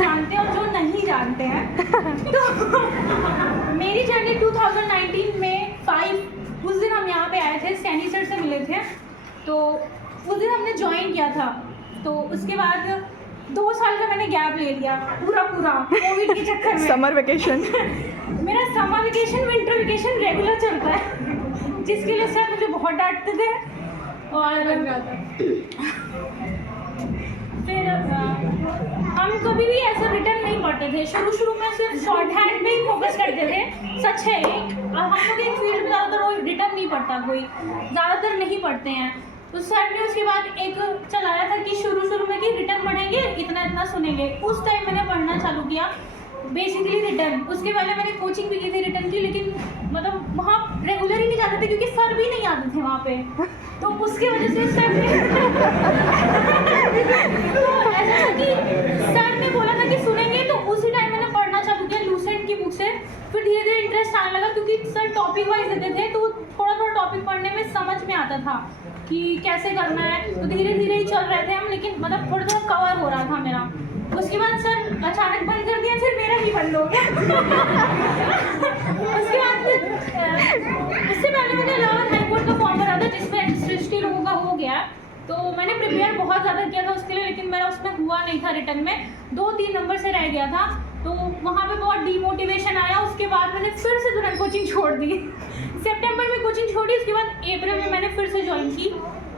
जानते हैं और जो नहीं जानते हैं। तो मेरी जर्नी 2019 में 5 उस दिन हम यहाँ पे आए थे, सैनी सर से मिले थे, तो उस दिन हमने ज्वाइन किया था। तो उसके बाद 2 साल का मैंने गैप ले लिया, पूरा कोविड के चक्कर में। समर वेकेशन मेरा summer vacation winter vacation regular चलता है, जिसके लिए सर मुझे बहुत डांटते थे। और फिर हम कभी भी ऐसा रिटर्न नहीं पढ़ते थे। शुरू में सिर्फ शॉर्ट हैंड पे ही फोकस करते थे। सच है, हम लोग एक फील्ड में ज़्यादातर वो रिटर्न नहीं पढ़ता, कोई ज़्यादातर नहीं पढ़ते हैं। तो सर ने उसके बाद एक चलाया था कि शुरू में कि रिटर्न पढ़ेंगे, इतना सुनेंगे। उस टाइम मैंने पढ़ना चालू किया बेसिकली रिटर्न। उसके पहले मैंने कोचिंग भी की थी रिटर्न की, लेकिन मतलब वहाँ रेगुलर ही नहीं जाते थे क्योंकि सर भी नहीं आते थे वहाँ पे। तो उसकी वजह से सर ने तो ऐसा था कि सर ने बोला था कि सुनेंगे, तो उसी टाइम मैंने पढ़ना चालू किया लूसेंट की बुक से। फिर धीरे धीरे इंटरेस्ट आने लगा क्योंकि सर टॉपिक वाइज देते थे, तो थोड़ा टॉपिक पढ़ने में समझ में आता था कि कैसे करना है। तो धीरे धीरे ही चल रहे थे हम, लेकिन मतलब थोड़ा कवर हो रहा था मेरा। उसके बाद सर अचानक बंद कर दिया, फिर मेरा ही बंद हो गया। उसके बाद फिर उससे पहले मैंने इलाहाबाद हाई कोर्ट का फॉर्म भरा था जिसमें 60 लोगों का हो गया। तो मैंने प्रिपेयर बहुत ज़्यादा किया था उसके लिए, लेकिन मेरा उसमें हुआ नहीं था। रिटर्न में 2-3 नंबर से रह गया था, तो वहाँ पे बहुत डीमोटिवेशन आया। उसके बाद मैंने फिर से तुरंत कोचिंग छोड़ दी। सितंबर में कोचिंग छोड़ी, उसके बाद अप्रैल में मैंने फिर से ज्वाइन की।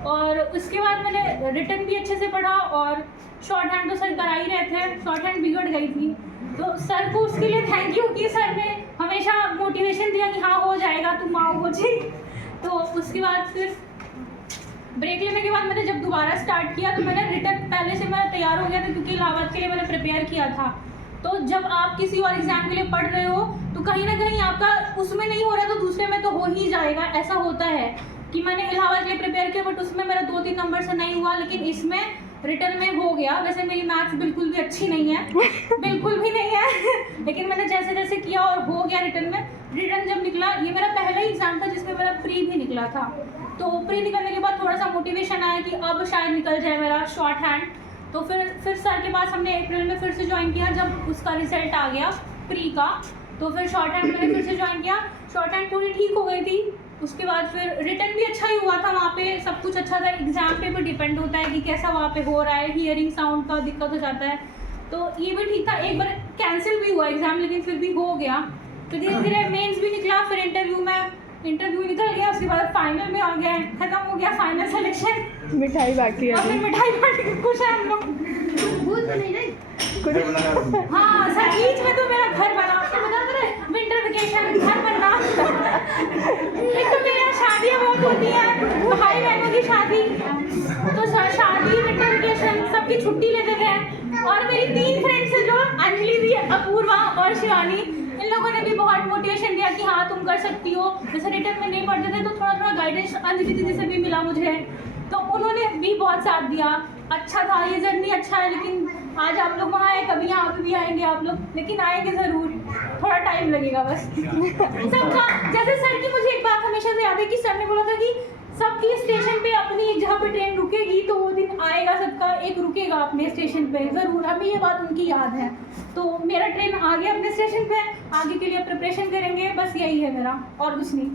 और उसके बाद मैंने रिटर्न भी अच्छे से पढ़ा और शॉर्ट हैंड तो सर करा ही रहे थे। शॉर्ट हैंड बिगड़ गई थी, तो सर को उसके लिए थैंक यू कि सर ने हमेशा मोटिवेशन दिया कि हाँ हो जाएगा, तुम आओ कोचिंग। तो उसके बाद फिर ब्रेक लेने के बाद मैंने जब दोबारा स्टार्ट किया तो मैंने रिटर्न पहले से मैं तैयार हो गया था क्योंकि इलाहाबाद के लिए मैंने प्रिपेयर किया था। तो जब आप किसी और एग्ज़ाम के लिए पढ़ रहे हो तो कहीं ना कहीं आपका उसमें नहीं हो रहा तो दूसरे में तो हो ही जाएगा। ऐसा होता है कि मैंने इलाहाबाद के लिए प्रिपेयर किया बट उसमें मेरा 2-3 नंबर से नहीं हुआ, लेकिन इसमें रिटर्न में हो गया। वैसे मेरी मैथ्स बिल्कुल भी अच्छी नहीं है, बिल्कुल भी नहीं है, लेकिन मैंने जैसे किया और हो गया रिटर्न में। रिटर्न जब निकला, ये मेरा पहला ही एग्ज़ाम था जिसमें मेरा प्री भी निकला था। तो प्री निकलने के बाद थोड़ा सा मोटिवेशन आया कि अब शायद निकल जाए मेरा शॉर्ट हैंड। तो फिर सर के पास हमने अप्रैल में फिर से ज्वाइन किया जब उसका रिजल्ट आ गया प्री का। तो फिर शॉर्ट हैंड मैंने फिर से ज्वाइन किया। शॉर्ट हैंड पूरी ठीक हो गई थी। उसके बाद फिर रिटर्न भी अच्छा ही हुआ था, वहाँ पे सब कुछ अच्छा था। एग्ज़ाम पे भी डिपेंड होता है कि कैसा वहाँ पे हो रहा है, हियरिंग साउंड का दिक्कत हो जाता है। तो ये भी ठीक था। एक बार कैंसिल भी हुआ एग्ज़ाम, लेकिन फिर भी हो गया। तो धीरे धीरे मेंस भी निकला, फिर इंटरव्यू निकल गया, उसके बाद फाइनल में आ गया, खत्म हो गया फाइनल सिलेक्शन। मिठाई बाकी है और फिर मिठाई बांट के खुश है हम लोग। हाँ सर, ईद में तो मेरा घर बना, आपको बता दे रहे विंटर वेकेशन घर बनना। एक तो मेरे यहाँ शादियाँ बहुत होती हैं, भाई बहनों की शादी, तो शादी विंटर वेकेशन सबकी छुट्टी लेते थे। और मेरी 3 फ्रेंड्स हैं जो अंजलि दी, अपूर्वा और शिवानी, इन लोगों ने भी बहुत मोटिवेशन दिया कि हाँ तुम कर सकती हो। जैसे रिटर्न में नहीं पढ़ते थे तो थोड़ा गाइडेंस अंजलि दीदी से भी मिला मुझे, तो उन्होंने भी बहुत साथ दिया। अच्छा था, ये जर्नी अच्छा है। लेकिन आज आप लोग वहाँ आए, कभी यहाँ पे भी आएंगे आप लोग, लेकिन आएंगे ज़रूर, थोड़ा टाइम लगेगा बस। सबका जैसे सर की मुझे एक बात हमेशा से याद है कि सर ने बोला था कि सबकी स्टेशन पे अपनी जहाँ पे ट्रेन रुकेगी तो वो दिन आएगा, सबका एक रुकेगा अपने स्टेशन पे ज़रूर। हमें ये बात उनकी याद है। तो मेरा ट्रेन आ गया अपने स्टेशन पे, आगे के लिए प्रिपरेशन करेंगे, बस यही है मेरा, और कुछ नहीं।